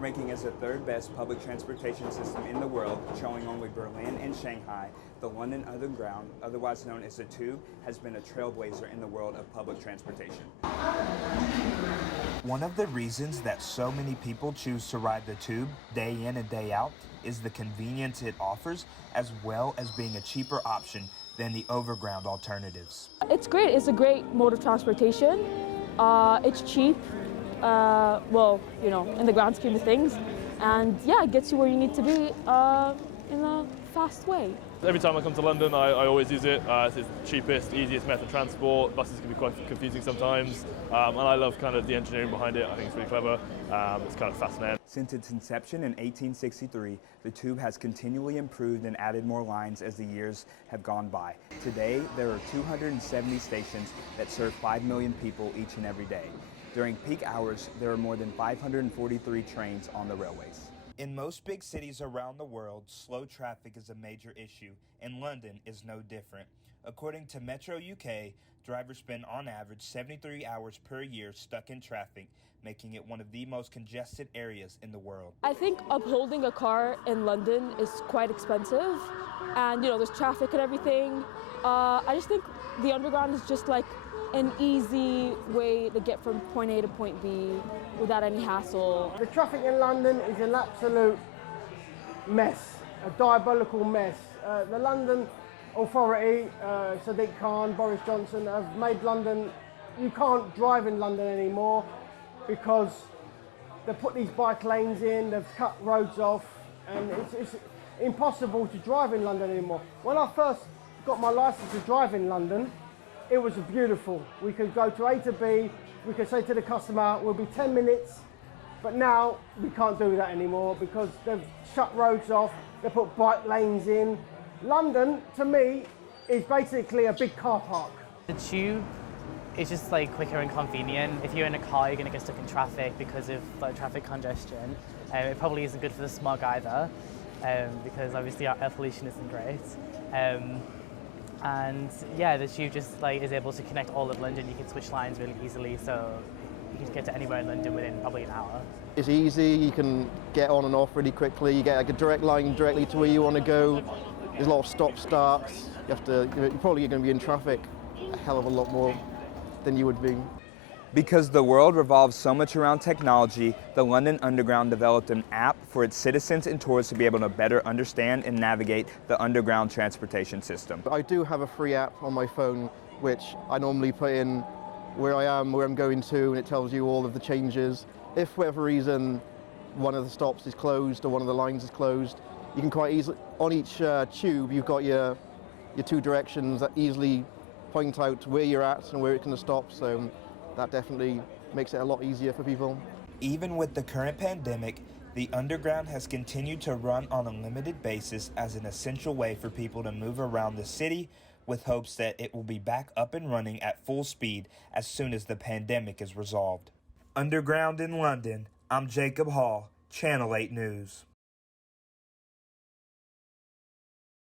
Ranking as the third best public transportation system in the world, showing only Berlin and Shanghai, the London Underground, otherwise known as the Tube, has been a trailblazer in the world of public transportation. One of the reasons that so many people choose to ride the Tube day in and day out is the convenience it offers, as well as being a cheaper option than the overground alternatives. It's great. It's a great mode of transportation. It's cheap, in the grand scheme of things. And yeah, it gets you where you need to be in a fast way. Every time I come to London, I always use it. It's the cheapest, easiest method of transport. Buses can be quite confusing sometimes, and I love kind of the engineering behind it. I think it's really clever. It's kind of fascinating. Since its inception in 1863, the Tube has continually improved and added more lines as the years have gone by. Today, there are 270 stations that serve 5 million people each and every day. During peak hours, there are more than 543 trains on the railways. In most big cities around the world, slow traffic is a major issue, and London is no different. According to Metro UK, drivers spend on average 73 hours per year stuck in traffic, making it one of the most congested areas in the world. I think upholding a car in London is quite expensive, and there's traffic and everything. I just think the Underground is just like an easy way to get from point A to point B without any hassle. The traffic in London is an absolute mess, a diabolical mess. The London Authority, Sadiq Khan, Boris Johnson have made London, you can't drive in London anymore because they've put these bike lanes in, they've cut roads off, and it's impossible to drive in London anymore. When I first got my license to drive in London, it was beautiful. We could go to A to B, we could say to the customer, we'll be 10 minutes, but now we can't do that anymore because they've shut roads off, they put bike lanes in. London, to me, is basically a big car park. The Tube is just like quicker and convenient. If you're in a car, you're going to get stuck in traffic because of traffic congestion. It probably isn't good for the smog either, because obviously our air pollution isn't great. And yeah, the Tube just is able to connect all of London. You can switch lines really easily, so you can get to anywhere in London within probably an hour. It's easy, you can get on and off really quickly, you get a direct line directly to where you want to go. There's a lot of stop-starts, you're probably going to be in traffic a hell of a lot more than you would be. Because the world revolves so much around technology, the London Underground developed an app for its citizens and tourists to be able to better understand and navigate the underground transportation system. I do have a free app on my phone, which I normally put in where I am, where I'm going to, and it tells you all of the changes. If for whatever reason one of the stops is closed or one of the lines is closed, you can quite easily, on each tube, you've got your two directions that easily point out where you're at and where it's going to stop, so that definitely makes it a lot easier for people. Even with the current pandemic, the Underground has continued to run on a limited basis as an essential way for people to move around the city, with hopes that it will be back up and running at full speed as soon as the pandemic is resolved. Underground in London, I'm Jacob Hall, Channel 8 News.